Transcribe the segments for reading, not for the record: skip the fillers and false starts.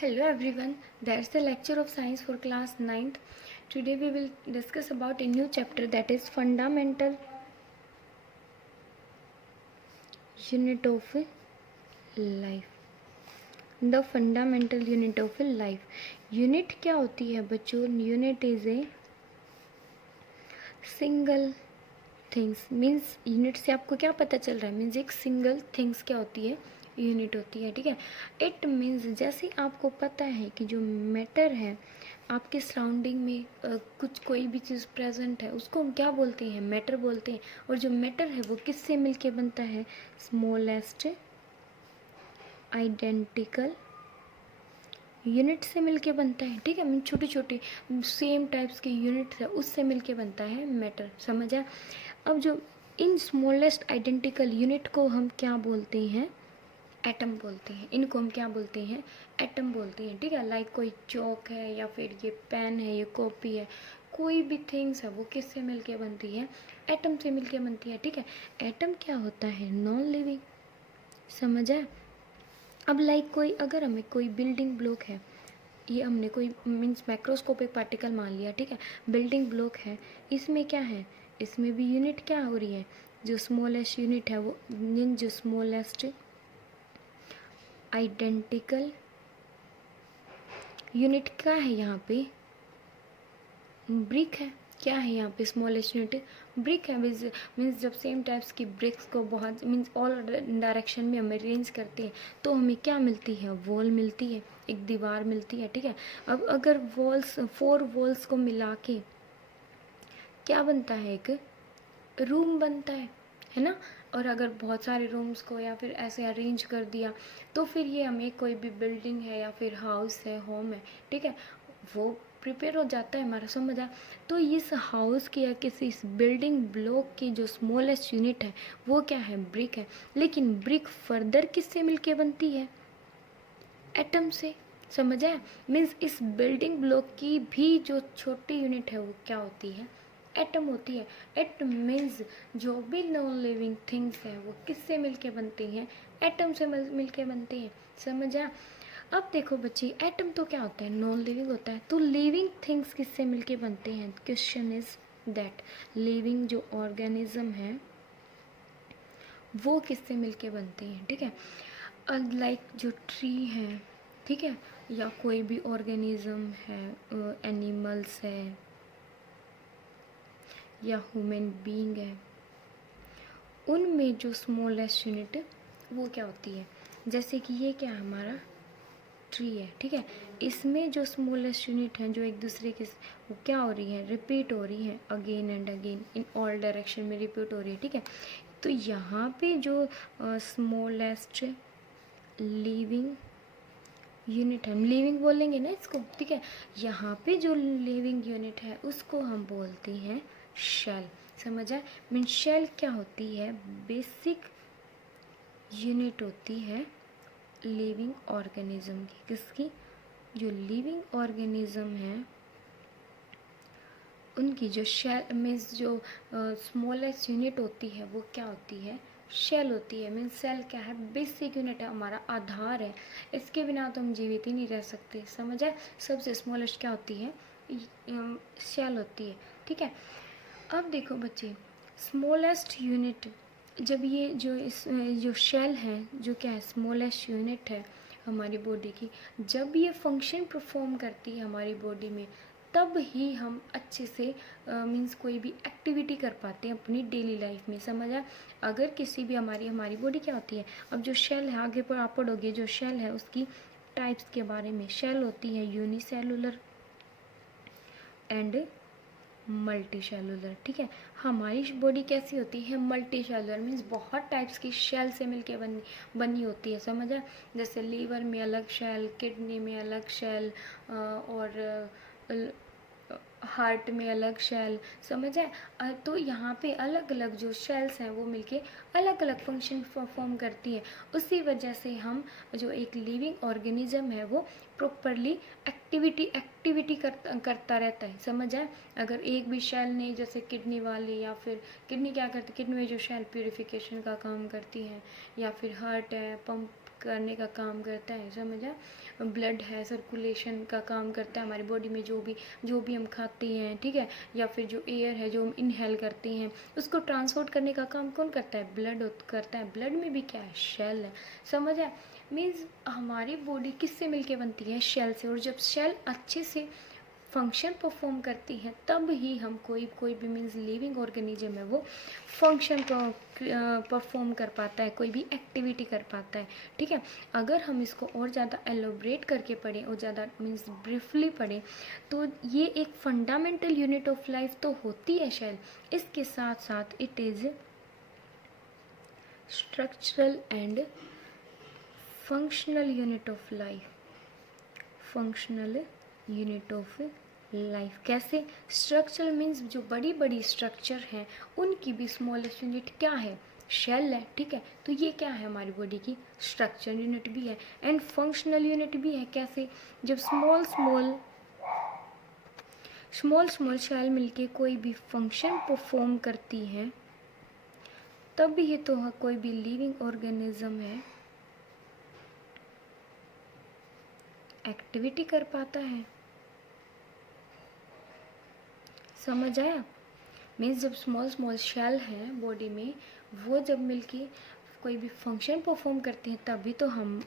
Hello everyone, that's the lecture of science for class 9th. Today we will discuss about a new chapter, that is fundamental unit of life. The fundamental unit of life. Unit क्या होती है बच्चों? Unit is a single things means unit से आपको क्या पता चल रहा है? मीन्स एक सिंगल थिंग्स क्या होती है? यूनिट होती है, ठीक है। इट मीन्स जैसे आपको पता है कि जो मैटर है आपके सराउंडिंग में कुछ कोई भी चीज़ प्रेजेंट है उसको हम क्या बोलते हैं? मैटर बोलते हैं। और जो मैटर है वो किससे मिलके बनता है? स्मॉलेस्ट आइडेंटिकल यूनिट से मिलके बनता है, ठीक है। मीन छोटे छोटे सेम टाइप्स के यूनिट है उससे मिलके बनता है मैटर, समझा। अब जो इन स्मॉलेस्ट आइडेंटिकल यूनिट को हम क्या बोलते हैं? एटम बोलते हैं। इनको हम क्या बोलते हैं? एटम बोलते हैं, ठीक है। लाइक कोई चौक है या फिर ये पेन है, ये कॉपी है, कोई भी थिंग्स है वो किससे मिलके बनती है? एटम से मिलके बनती है, ठीक है। एटम क्या होता है? नॉन लिविंग, समझा। अब लाइक कोई अगर हमें कोई बिल्डिंग ब्लॉक है, ये हमने कोई मीन्स माइक्रोस्कोपिक पार्टिकल मान लिया, ठीक है। बिल्डिंग ब्लॉक है, इसमें क्या है? इसमें भी यूनिट क्या हो रही है? जो स्मॉलेस्ट यूनिट है वो मीन जो स्मॉलेस्ट आइडेंटिकल यूनिट क्या है यहाँ पे? ब्रिक है। क्या है यहाँ पे? स्मॉलेस्ट यूनिट ब्रिक है। मीन्स जब सेम टाइप्स की ब्रिक्स को बहुत मीन्स ऑल डायरेक्शन में हम अरेंज करते हैं तो हमें क्या मिलती है? वॉल मिलती है, एक दीवार मिलती है, ठीक है। अब अगर वॉल्स 4 वॉल्स को मिला के क्या बनता है? एक रूम बनता है ना। और अगर बहुत सारे रूम्स को या फिर ऐसे अरेंज कर दिया तो फिर ये हमें कोई भी बिल्डिंग है या फिर हाउस है, होम है, ठीक है, वो प्रिपेयर हो जाता है हमारा, समझ आ। तो इस हाउस की या किसी इस बिल्डिंग ब्लॉक की जो स्मॉलेस्ट यूनिट है वो क्या है? ब्रिक है। लेकिन ब्रिक फर्दर किससे मिलके बनती है? एटम से, समझ आया। मीन्स इस बिल्डिंग ब्लॉक की भी जो छोटी यूनिट है वो क्या होती है? एटम होती है। एट मीन्स जो भी नॉन लिविंग थिंग्स है वो किससे मिलके बनती हैं? एटम से मिलके बनती हैं, समझ आया। अब देखो बच्चे, एटम तो क्या होता है? नॉन लिविंग होता है। तो लिविंग थिंग्स किससे मिलके बनते हैं? क्वेश्चन इज दैट लिविंग जो ऑर्गेनिज्म है वो किससे मिलके बनते हैं, ठीक है। लाइक जो ट्री है, ठीक है, या कोई भी ऑर्गेनिज्म है, एनिमल्स है या ह्यूमन बीइंग है, उनमें जो स्मॉलेस्ट यूनिट वो क्या होती है? जैसे कि ये क्या है? हमारा ट्री है, ठीक है। इसमें जो स्मॉलेस्ट यूनिट है जो एक दूसरे के वो क्या हो रही है? रिपीट हो रही है again and again, in all direction में रिपीट हो रही है, ठीक है। तो यहाँ पे जो स्मॉलेस्ट लिविंग यूनिट है, हम लिविंग बोलेंगे ना इसको, ठीक है। यहाँ पे जो लिविंग यूनिट है उसको हम बोलते हैं शेल, समझ आए। मीन शेल क्या होती है? बेसिक यूनिट होती है लिविंग ऑर्गेनिज्म की। किसकी? जो लिविंग ऑर्गेनिज्म है उनकी जो शेल मीन्स जो स्मॉलेस्ट यूनिट होती है वो क्या होती है? शेल होती है। मीन्स सेल क्या है? बेसिक यूनिट है, हमारा आधार है, इसके बिना तो हम जीवित ही नहीं रह सकते, समझ आए। सबसे स्मॉलेस्ट क्या होती है? शेल होती है, ठीक है। अब देखो बच्चे, स्मॉलेस्ट यूनिट जब ये जो इस जो शेल है जो क्या है? स्मॉलेस्ट यूनिट है हमारी बॉडी की, जब ये फंक्शन परफॉर्म करती है हमारी बॉडी में तब ही हम अच्छे से मीन्स कोई भी एक्टिविटी कर पाते हैं अपनी डेली लाइफ में, समझ आया। अगर किसी भी हमारी बॉडी क्या होती है? अब जो शेल है, आगे पर आप पढ़ोगे जो शेल है उसकी टाइप्स के बारे में। शेल होती है यूनिसेलुलर एंड मल्टी सेलुलर, ठीक है। हमारी बॉडी कैसी होती है? मल्टी सेलुलर, मीन्स बहुत टाइप्स की शेल से मिलके बनी होती है, समझा। जैसे लीवर में अलग शेल, किडनी में अलग शेल, और हार्ट में अलग शेल, समझ आए। तो यहाँ पे अलग अलग जो शेल्स हैं वो मिलके अलग अलग फंक्शन परफॉर्म करती है। उसी वजह से हम जो एक लिविंग ऑर्गेनिज्म है वो प्रॉपरली एक्टिविटी करता रहता है, समझ आए। अगर एक भी शेल नहीं, जैसे किडनी वाले या फिर किडनी क्या करती है? किडनी में जो शेल प्यूरिफिकेशन का काम करती है, या फिर हार्ट है, पंप करने का काम करता है, समझा। ब्लड है, सर्कुलेशन का काम करता है हमारी बॉडी में, जो भी हम खाते हैं, ठीक है, या फिर जो एयर है जो हम इनहेल करते हैं, उसको ट्रांसपोर्ट करने का काम कौन करता है? ब्लड करता है। ब्लड में भी क्या है? शेल है, समझा। मीन्स हमारी बॉडी किससे मिलके बनती है? शेल से। और जब शेल अच्छे से फंक्शन परफॉर्म करती है तब ही हम कोई भी मीन्स लिविंग ऑर्गेनिज्म है वो फंक्शन परफॉर्म कर पाता है, कोई भी एक्टिविटी कर पाता है, ठीक है। अगर हम इसको और ज़्यादा एलोब्रेट करके पढ़ें और ज़्यादा मीन्स ब्रीफली पढ़ें तो ये एक फंडामेंटल यूनिट ऑफ लाइफ तो होती है शेल, इसके साथ साथ it is structural and functional unit of life. Functional unit of life कैसे? स्ट्रक्चर मीन्स जो बड़ी बड़ी स्ट्रक्चर हैं उनकी भी स्मॉलेस्ट यूनिट क्या है? शेल है, ठीक है। तो ये क्या है? हमारी बॉडी की स्ट्रक्चर यूनिट भी है एंड फंक्शनल यूनिट भी है। कैसे? जब स्मॉल स्मॉल शेल मिलके कोई भी फंक्शन परफॉर्म करती है तब भी ये तो कोई भी लिविंग ऑर्गेनिज्म है एक्टिविटी कर पाता है, समझ आया। मीन्स जब स्मॉल शेल हैं बॉडी में, वो जब मिलके कोई भी फंक्शन परफॉर्म करते हैं तभी तो हम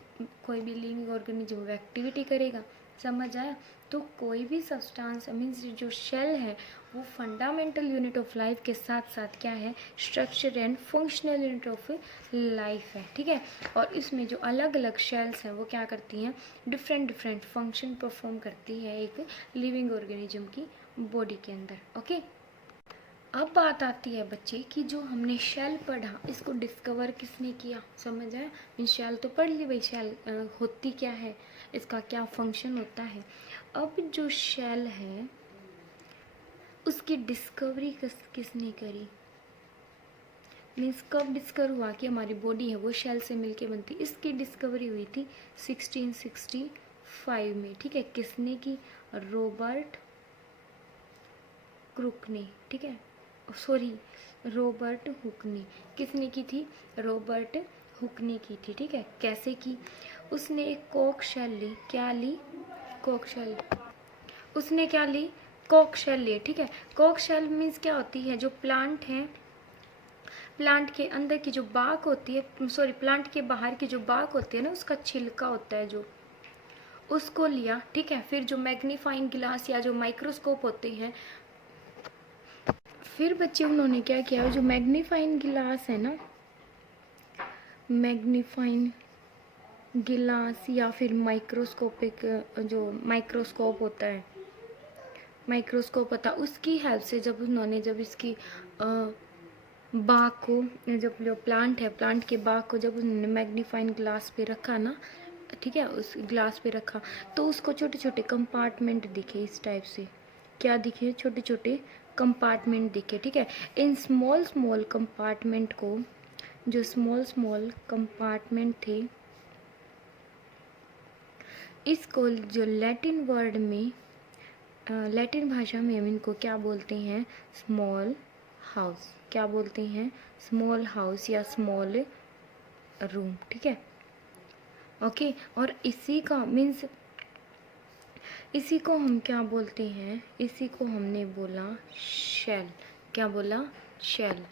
कोई भी लिविंग ऑर्गेनिज्म एक्टिविटी करेगा, समझ आया। तो कोई भी सब्सटेंस मीन्स जो शेल है वो फंडामेंटल यूनिट ऑफ लाइफ के साथ साथ क्या है? Structure and functional unit of life है, ठीक है। और इसमें जो अलग अलग शेल्स हैं वो क्या करती हैं? डिफरेंट फंक्शन परफॉर्म करती है एक लिविंग ऑर्गेनिज्म की बॉडी के अंदर, ओके। अब बात आती है बच्चे कि जो हमने शेल पढ़ा इसको डिस्कवर किसने किया, समझ आया। मीन शेल तो पढ़ ली भाई, शेल होती क्या है, इसका क्या फंक्शन होता है। अब जो शेल है उसकी डिस्कवरी किसने करी? मीन्स कब डिस्कवर हुआ कि हमारी बॉडी है वो शेल से मिलके बनती? इसकी डिस्कवरी हुई थी 1665 में, ठीक है। किसने की? रॉबर्ट क्रुक ने, ठीक है, सॉरी रॉबर्ट हुक ने। किसने की थी? रॉबर्ट हुक ने की थी, ठीक है। कैसे की? उसने एक कॉक शेल ली। क्या ली? Kock shell. उसने क्या ली? कॉक शेल ली, ठीक है। कॉक शेल मीन्स क्या होती है? जो प्लांट है, प्लांट के अंदर की जो बाक होती है, सॉरी प्लांट के बाहर की जो बाक होती है ना, उसका छिलका होता है जो, उसको लिया, ठीक है। फिर जो मैग्नीफाइंग ग्लास या जो माइक्रोस्कोप होते हैं, फिर बच्चे उन्होंने क्या किया? जो मैग्नीफाइंग गिलास है ना, मैग्नीफाइंग गिलास या फिर माइक्रोस्कोपिक जो माइक्रोस्कोप होता है, माइक्रोस्कोप होता है, उसकी हेल्प से जब इसकी बाग को, जब जो प्लांट है, प्लांट के बाग को जब उन्होंने मैग्नीफाइंग ग्लास पे रखा ना, ठीक है, उस ग्लास पे रखा तो उसको छोटे छोटे कंपार्टमेंट दिखे इस टाइप से। क्या दिखे? छोटे छोटे कंपार्टमेंट दिखे, ठीक है। इन स्मॉल कंपार्टमेंट को, जो स्मॉल कंपार्टमेंट थे, इसको जो लैटिन वर्ड में, लैटिन भाषा में हम इनको क्या बोलते हैं? Small house. क्या बोलते हैं? स्मॉल हाउस या स्मॉल रूम, ठीक है, ओके। और इसी का मीन्स, इसी को हम क्या बोलते हैं? इसी को हमने बोला शेल। क्या बोला? शेल।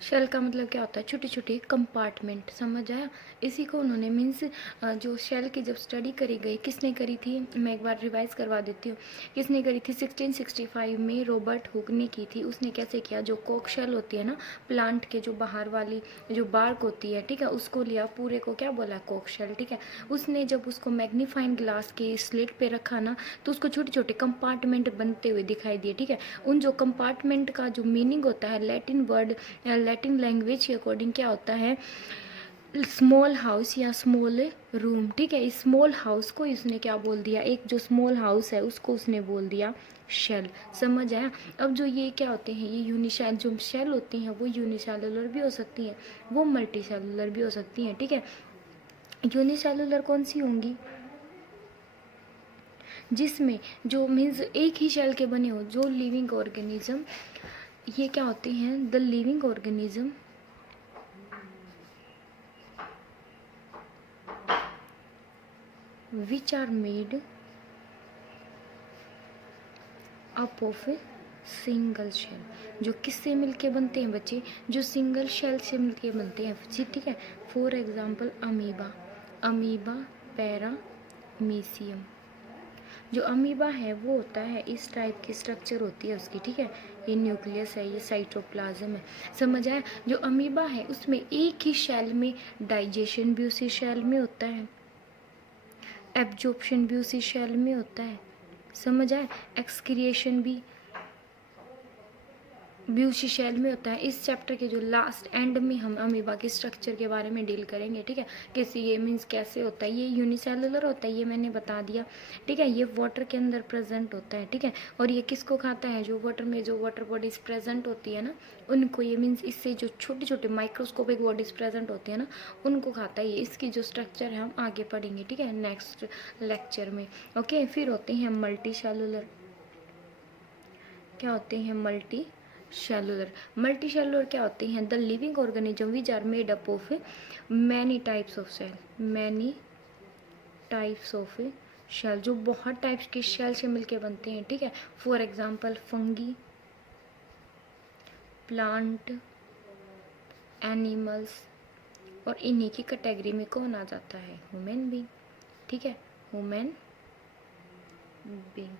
शेल का मतलब क्या होता है? छोटे छोटे कंपार्टमेंट, समझ आया। इसी को उन्होंने मीन्स जो शेल की जब स्टडी करी गई, किसने करी थी? मैं एक बार रिवाइज करवा देती हूँ। किसने करी थी? 1665 में रॉबर्ट हुक ने की थी। उसने कैसे किया? जो कॉक शेल होती है ना, प्लांट के जो बाहर वाली जो बार्क होती है, ठीक है, उसको लिया, पूरे को क्या बोला? कॉक शेल, ठीक है। उसने जब उसको मैग्नीफाइंग ग्लास के स्लिट पे रखा ना, तो उसको छोटे छोटे कंपार्टमेंट बनते हुए दिखाई दिए, ठीक है। उन जो कंपार्टमेंट का जो मीनिंग होता है, लैटिन वर्ड, लैटिन लैंग्वेज के अकॉर्डिंग क्या होता है? स्मॉल हाउस या स्मॉल रूम, ठीक है। इस स्मॉल हाउस को इसने क्या बोल दिया? एक जो स्मॉल हाउस है उसको उसने बोल दिया शेल, समझ आया। अब जो ये क्या होते हैं? ये यूनिसेल जो शेल होती हैं वो यूनिसेलुलर भी हो सकती हैं, वो मल्टी सेलुलर भी हो सकती हैं, ठीक है। यूनिसेलुलर कौन सी होंगी? जिसमें जो मीन्स एक ही शेल के बने हो, जो लिविंग ऑर्गेनिज्म, ये क्या होते हैं? The living organism which are made up of single cell, जो किससे मिलके बनते हैं बच्चे, जो सिंगल शेल से मिलके बनते हैं जी, ठीक है। For example amoeba, amoeba paramecium. जो अमीबा है वो होता है इस टाइप की स्ट्रक्चर होती है उसकी, ठीक है। ये न्यूक्लियस है, ये साइटोप्लाज्म है, समझ आया। जो अमीबा है उसमें एक ही शेल में डाइजेशन भी उसी शेल में होता है, एब्जॉर्प्शन भी उसी शेल में होता है, समझ आए, एक्सक्रिएशन भी उसी शेल में होता है। इस चैप्टर के जो लास्ट एंड में हम अमीबा के स्ट्रक्चर के बारे में डील करेंगे, ठीक है। कैसे ये मीन्स कैसे होता है, ये यूनिसेलुलर होता है, ये मैंने बता दिया, ठीक है। ये वाटर के अंदर प्रेजेंट होता है, ठीक है। और ये किसको खाता है, जो वाटर में जो वाटर बॉडीज प्रेजेंट होती है ना उनको, ये मीन्स इससे जो छोटे छोटे माइक्रोस्कोपिक बॉडीज प्रेजेंट होती है ना उनको खाता है ये। इसकी जो स्ट्रक्चर है हम आगे पढ़ेंगे, ठीक है, नेक्स्ट लेक्चर में, ओके। फिर होते हैं मल्टी सेलुलर, क्या होते हैं मल्टी सेलुलर। मल्टी सेलुलर क्या होते हैं, the living organism which are made up of many types of cell, many types of cell, जो बहुत टाइप्स के शेल से मिलके बनते हैं, ठीक है। For example fungi, plant, animals, और इन्हीं की कैटेगरी में कौन आ जाता है, ह्यूमन बीइंग, ठीक है, ह्यूमन बीइंग,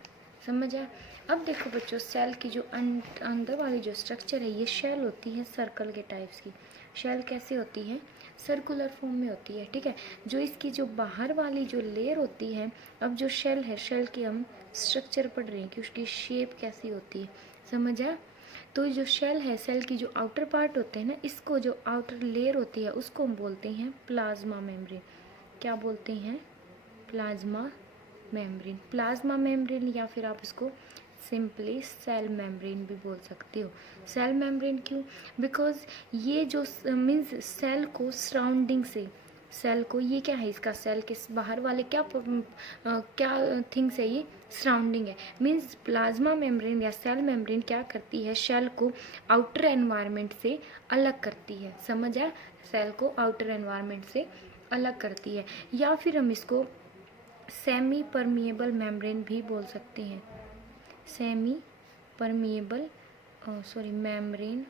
समझ आया। अब देखो बच्चों, सेल की जो अंदर वाली जो स्ट्रक्चर है, ये शेल होती है सर्कल के टाइप्स की। शेल कैसे होती है, सर्कुलर फॉर्म में होती है, ठीक है। जो इसकी जो बाहर वाली जो लेयर होती है, अब जो शेल है, शेल की हम स्ट्रक्चर पढ़ रहे हैं कि उसकी शेप कैसी होती है, समझ आया। तो जो शेल है, सेल की जो आउटर पार्ट होते हैं ना, इसको जो आउटर लेयर होती है उसको हम बोलते हैं प्लाज्मा मेम्ब्रेन। क्या बोलते हैं, प्लाज्मा मेम्ब्रेन, प्लाज्मा मेम्ब्रेन, या फिर आप इसको सिंपली सेल मेम्ब्रेन भी बोल सकते हो। सेल मेम्ब्रेन क्यों, बिकॉज ये जो मीन्स सेल को सराउंडिंग से, सेल को, ये क्या है इसका, सेल के बाहर वाले क्या क्या थिंग्स है, ये सराउंडिंग है। मीन्स प्लाज्मा मेम्ब्रेन या सेल मेम्ब्रेन क्या करती है, सेल को आउटर एनवायरनमेंट से अलग करती है, समझ आया, सेल को आउटर एनवायरनमेंट से अलग करती है। या फिर हम इसको सेमी परमिएबल मेम्ब्रेन भी बोल सकते हैं, सेमी परमिएबल मेम्ब्रेन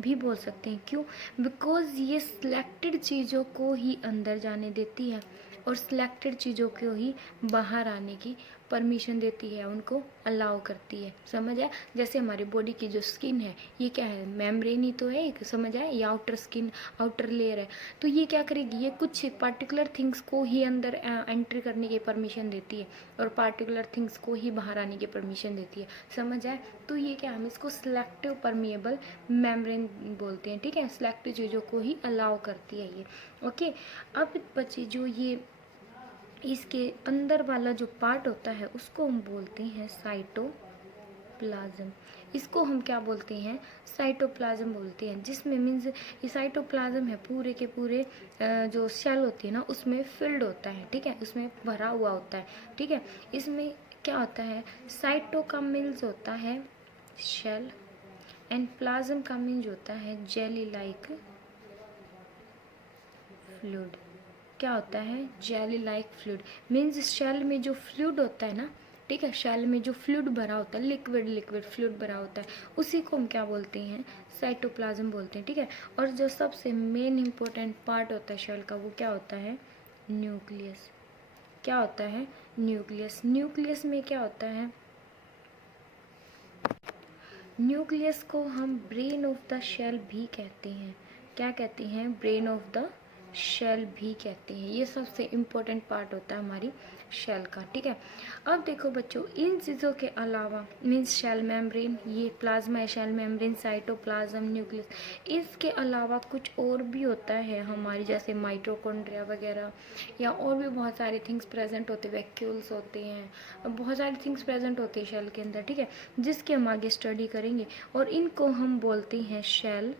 भी बोल सकते हैं। क्यों, बिकॉज ये सिलेक्टेड चीज़ों को ही अंदर जाने देती है और सिलेक्टेड चीज़ों को ही बाहर आने की परमिशन देती है, उनको अलाउ करती है, समझ आया। जैसे हमारी बॉडी की जो स्किन है, ये क्या है, मेम्ब्रेन ही तो है एक, समझ आया, ये आउटर स्किन, आउटर लेयर है। तो ये क्या करेगी, ये कुछ पर्टिकुलर थिंग्स को ही अंदर एंट्री करने की परमिशन देती है और पर्टिकुलर थिंग्स को ही बाहर आने की परमिशन देती है, समझ आए। तो ये क्या, हम इसको सिलेक्टिव परमिएबल मेम्ब्रेन बोलते हैं, ठीक है। सिलेक्टिव चीज़ों को ही अलाउ करती है ये, ओके। अब बच्चे, जो ये इसके अंदर वाला जो पार्ट होता है उसको हम बोलते हैं साइटोप्लाज्म। इसको हम क्या बोलते हैं, साइटोप्लाज्म बोलते हैं, जिसमें मीन्स ये साइटोप्लाज्म है पूरे के पूरे जो सेल होती है ना उसमें फिल्ड होता है, ठीक है, उसमें भरा हुआ होता है, ठीक है। इसमें क्या होता है, साइटो का मीन्स होता है शेल एंड प्लाज्म का मीन्स होता है जेली लाइक फ्लूइड। क्या होता है, jelly like fluid, means cell में जो फ्लूइड होता है ना, ठीक है, शेल में जो फ्लूइड भरा होता है, लिक्विड फ्लूइड भरा होता है, उसी को हम क्या बोलते हैं, साइटोप्लाज्म बोलते हैं, ठीक है। और जो सबसे मेन इंपॉर्टेंट पार्ट होता है शेल का, वो क्या होता है, न्यूक्लियस। क्या होता है, न्यूक्लियस। न्यूक्लियस में क्या होता है, न्यूक्लियस को हम ब्रेन ऑफ द शेल भी कहते हैं। क्या कहते हैं, ब्रेन ऑफ द शेल भी कहते हैं। ये सबसे इम्पोर्टेंट पार्ट होता है हमारी शेल का, ठीक है। अब देखो बच्चों, इन चीज़ों के अलावा मीन्स शेल मेम्ब्रेन, ये प्लाज्मा है, शेल मेम्ब्रेन, साइटोप्लाज्म, न्यूक्लियस, इसके अलावा कुछ और भी होता है हमारी, जैसे माइटोकॉन्ड्रिया वगैरह, या और भी बहुत सारे थिंग्स प्रेजेंट होते हैं, वैक्यूल्स होते हैं, बहुत सारी थिंग्स प्रेजेंट होती है शेल के अंदर, ठीक है, जिसकी हम आगे स्टडी करेंगे। और इनको हम बोलते हैं शेल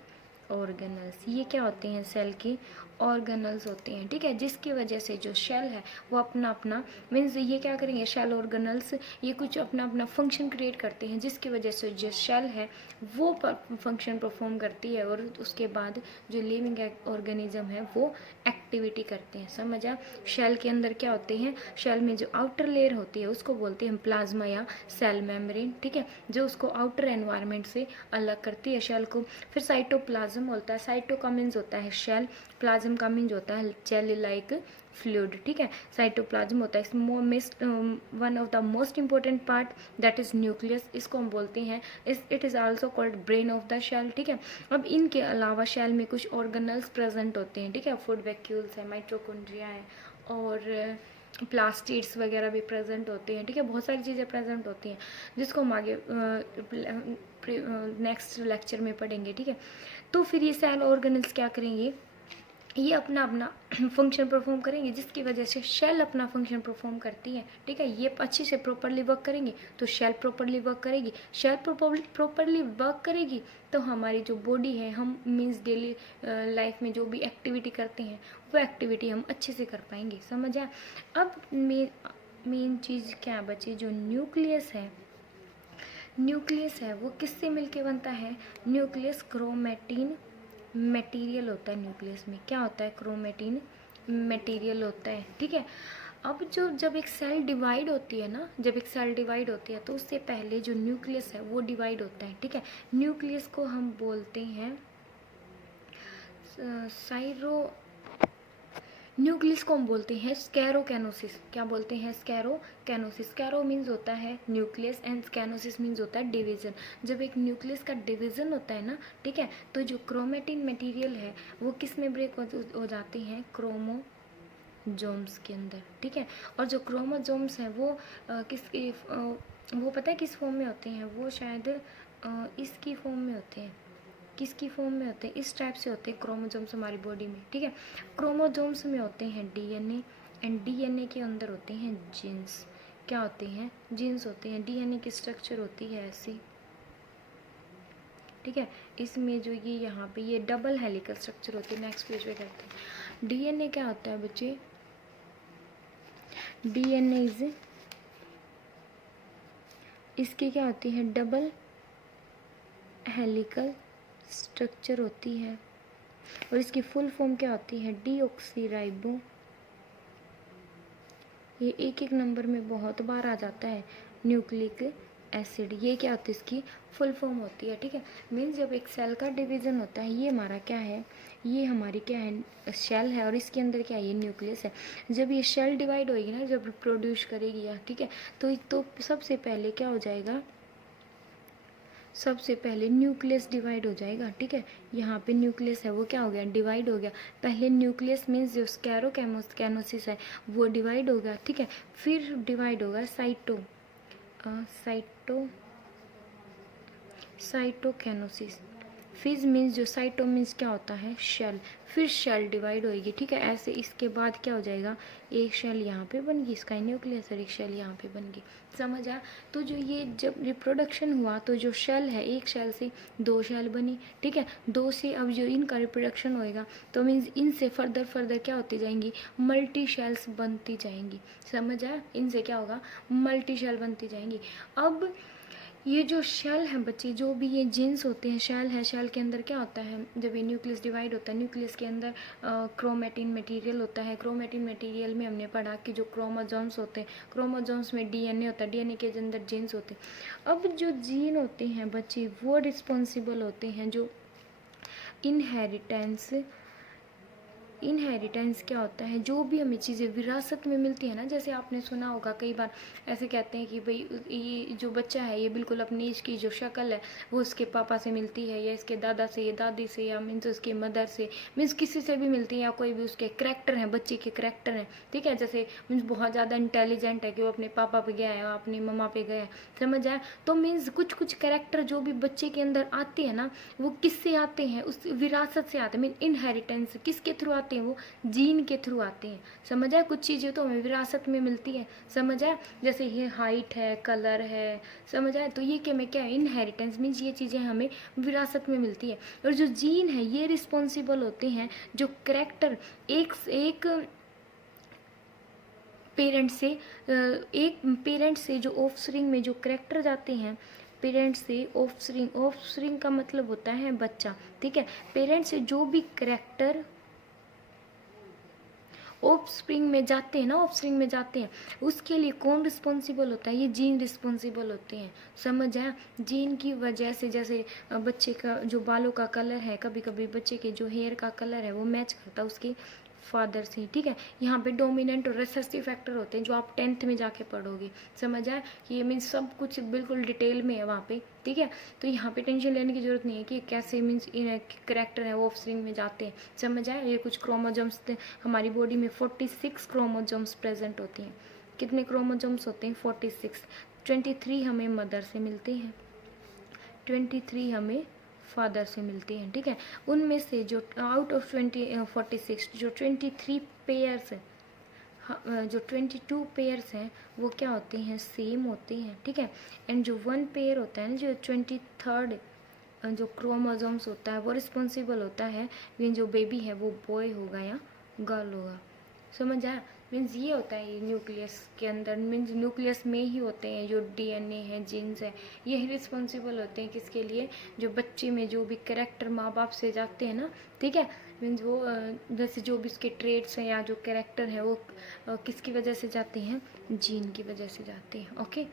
ऑर्गेनल्स। ये क्या होते हैं, सेल के ऑर्गेनल्स होते हैं, ठीक है, जिसकी वजह से जो शेल है वो अपना अपना मीन्स ये क्या करेंगे, शेल ऑर्गेनल्स ये कुछ अपना अपना फंक्शन क्रिएट करते हैं, जिसकी वजह से जो शेल है वो फंक्शन परफॉर्म करती है और उसके बाद जो लिविंग ऑर्गेनिज्म है वो एक्टिविटी करते हैं। समझा? शेल के अंदर क्या होते हैं, शेल में जो आउटर लेयर होती है उसको बोलते हैं प्लाज्मा या सेल मेम्ब्रेन, ठीक है, जो उसको आउटर एनवायरनमेंट से अलग करती है शेल को। फिर साइटोप्लाज्म होता है, साइटो का मीन्स होता है शेल, प्लाज्म का मीन्स होता है जेली लाइक फ्लूइड, ठीक है। साइटोप्लाज्म होता है one of the most important part that is nucleus, इसको हम बोलते हैं it is also called brain of the cell, ठीक है। अब इनके अलावा शेल में कुछ ऑर्गेनल्स प्रेजेंट होते हैं, ठीक है, फूड वैक्यूल्स है, माइटोकॉन्ड्रिया है और प्लास्टिड्स वगैरह भी प्रेजेंट होते हैं, ठीक है, बहुत सारी चीज़ें प्रेजेंट होती हैं जिसको हम आगे नेक्स्ट लेक्चर में पढ़ेंगे, ठीक है। तो फिर ये सेल ऑर्गेनल्स क्या करेंगे, ये अपना अपना फंक्शन परफॉर्म करेंगे, जिसकी वजह से शेल अपना फंक्शन परफॉर्म करती है, ठीक है। ये अच्छे से प्रॉपरली वर्क करेंगे तो शेल प्रॉपरली वर्क करेगी, शेल प्रॉपरली वर्क करेगी तो हमारी जो बॉडी है, हम मीन्स डेली लाइफ में जो भी एक्टिविटी करते हैं वो एक्टिविटी हम अच्छे से कर पाएंगे। समझ आया? अब मेन चीज़ क्या बची, जो न्यूक्लियस है वो किससे मिलके बनता है, न्यूक्लियस क्रोमेटिन मटेरियल होता है। न्यूक्लियस में क्या होता है, क्रोमेटिन मटेरियल होता है, ठीक है। अब जब एक सेल डिवाइड होती है ना, जब एक सेल डिवाइड होती है तो उससे पहले जो न्यूक्लियस है वो डिवाइड होता है, ठीक है। न्यूक्लियस को हम बोलते हैं न्यूक्लियस को हम बोलते हैं स्क्लेरोकाइनेसिस। क्या बोलते हैं, स्क्लेरोकाइनेसिस। स्क्लेरो मीन्स होता है न्यूक्लियस एंड स्कैनोसिस मीन्स होता है डिवीजन। जब एक न्यूक्लियस का डिवीजन होता है ना, ठीक है, तो जो क्रोमेटिन मटेरियल है वो किस में ब्रेक हो जाते हैं, क्रोमोजोम्स के अंदर, ठीक है। और जो क्रोमोजोम्स हैं वो वो पता है किस फॉर्म में होते हैं, वो शायद इसकी फॉर्म में होते हैं। किसकी फॉर्म में होते हैं, इस टाइप से होते हैं क्रोमोजोम्स हमारी बॉडी में, ठीक है। क्रोमोजोम्स में होते हैं डीएनए एंड डीएनए के अंदर होते हैं जीन्स। क्या होते हैं, जीन्स होते हैं। डीएनए की स्ट्रक्चर होती है ऐसी, ठीक है। इसमें जो ये यहाँ पे ये डबल हेलिकल स्ट्रक्चर होती है। नेक्स्ट पेज पे करते हैं। डीएनए क्या होता है बच्चे, डीएनए इज इसकी क्या होती है, डबल हेलिकल स्ट्रक्चर होती है और इसकी फुल फॉर्म क्या होती है, डीऑक्सीराइबो। ये एक एक नंबर में बहुत बार आ जाता है, न्यूक्लिक एसिड। ये क्या होती है, इसकी फुल फॉर्म होती है, ठीक है। मीन्स जब एक सेल का डिवीजन होता है, ये हमारा क्या है, ये हमारी क्या है, शेल है और इसके अंदर क्या है, ये न्यूक्लियस है। जब ये शेल डिवाइड होगी ना, जब प्रोड्यूस करेगी या, ठीक है, तो सबसे पहले क्या हो जाएगा, सबसे पहले न्यूक्लियस डिवाइड हो जाएगा, ठीक है। यहाँ पे न्यूक्लियस है वो क्या हो गया, डिवाइड हो गया। पहले न्यूक्लियस मीन्स जो स्क्लेरोकाइनेसिस है वो डिवाइड हो गया, ठीक है। फिर डिवाइड होगा साइटोकाइनेसिस। फिज मीन्स जो साइटो मीन्स क्या होता है, शेल। फिर शेल डिवाइड होएगी, ठीक है। ऐसे इसके बाद क्या हो जाएगा, एक शेल यहाँ पे बन गई, इसका न्यूक्लियस और एक शेल यहाँ पे बन गई। समझ आया? तो जो ये जब रिप्रोडक्शन हुआ तो जो शेल है, एक शेल से दो शेल बनी, ठीक है। दो से अब जो इनका रिप्रोडक्शन होएगा तो मीन्स इनसे फर्दर क्या होती जाएंगी, मल्टी शेल्स बनती जाएंगी। समझ आया? इनसे क्या होगा, मल्टी शेल बनती जाएंगी। अब ये जो शेल है बच्चे, जो भी ये जीन्स होते हैं, शेल है, शेल के अंदर क्या होता है, जब ये न्यूक्लियस डिवाइड होता है, न्यूक्लियस के अंदर क्रोमेटिन मटेरियल होता है। क्रोमेटिन मटेरियल में हमने पढ़ा कि जो क्रोमोजोम्स होते हैं, क्रोमोजोम्स में डीएनए होता है, डीएनए के अंदर जीन्स होते हैं। अब जो जीन होते हैं बच्चे, वो रिस्पॉन्सिबल होते हैं जो इनहेरिटेंस क्या होता है, जो भी हमें चीज़ें विरासत में मिलती है ना, जैसे आपने सुना होगा कई बार ऐसे कहते हैं कि भाई ये जो बच्चा है ये बिल्कुल अपनी एज की जो शक्ल है वो उसके पापा से मिलती है, या इसके दादा से, या दादी से, या मीन्स उसकी मदर से, मीन्स किसी से भी मिलती है, या कोई भी उसके करैक्टर हैं, बच्चे के करैक्टर हैं, ठीक है। जैसे मीन्स बहुत ज़्यादा इंटेलिजेंट है कि वो अपने पापा पे गया है, अपनी मम्मा पे गया है। समझ आए? तो मीन्स कुछ करैक्टर जो भी बच्चे के अंदर आते हैं ना, वो किससे आते हैं, उस विरासत से आते हैं। मीन इनहेरिटेंस किसके थ्रू आते आते हैं वो जीन के थ्रू आते हैं, समझ आए। कुछ चीज़ें तो हमें विरासत में मिलती है, समझ आए, जैसे ये हाइट है, कलर है, समझ आए। तो ये क्या है, इनहेरिटेंस मीन्स ये चीज़ें हमें विरासत में मिलती है। और जो जीन है ये रिस्पॉन्सिबल होते हैं जो करेक्टर एक पेरेंट से जो ऑफस्प्रिंग में जो करेक्टर जाते हैं, पेरेंट से ऑफस्प्रिंग, ऑफस्प्रिंग का मतलब होता है बच्चा, ठीक है। पेरेंट से जो भी करेक्टर ऑफस्प्रिंग में जाते हैं ना, ऑफस्प्रिंग में जाते हैं, उसके लिए कौन रिस्पॉन्सिबल होता है, ये जीन रिस्पॉन्सिबल होते हैं, समझ आया। जीन की वजह से जैसे बच्चे का जो बालों का कलर है, कभी कभी बच्चे के जो हेयर का कलर है वो मैच करता है उसके फादर से, ठीक है। यहाँ पे डोमिनेंट और रिसेसिव फैक्टर होते हैं जो आप 10th में जाके पढ़ोगे, समझ आया। ये मीन्स सब कुछ बिल्कुल डिटेल में है वहाँ पे, ठीक है। तो यहाँ पे टेंशन लेने की जरूरत नहीं है कि कैसे मीन्स इन करेक्टर है वो ऑफस्प्रिंग में जाते हैं, समझ आया। ये कुछ क्रोमोजोम्स हमारी बॉडी में 46 क्रोमोजोम्स प्रेजेंट होती हैं। कितने क्रोमोजोम्स होते हैं, 46। 23 हमें मदर से मिलते हैं, 23 हमें फादर से मिलते हैं, ठीक है। उनमें से जो आउट ऑफ 46 जो 23 पेयर्स है, जो 22 पेयर्स हैं वो क्या होते हैं, सेम होते हैं, ठीक है। एंड जो 1 पेयर होता है ना, जो 23rd जो क्रोमोजोम्स होता है वो रिस्पॉन्सिबल होता है मीन जो बेबी है वो बॉय होगा या गर्ल होगा, समझ आया। मीन्स ये होता है न्यूक्लियस के अंदर, मीन्स न्यूक्लियस में ही होते हैं जो डीएनए है, जीन्स है, ये ही रिस्पॉन्सिबल होते हैं किसके लिए, जो बच्चे में जो भी कैरेक्टर माँ बाप से जाते हैं ना, ठीक है। मीन्स वो जैसे जो भी उसके ट्रेड्स हैं या जो कैरेक्टर है वो किसकी वजह से जाते हैं, जीन की वजह से जाते हैं, ओके।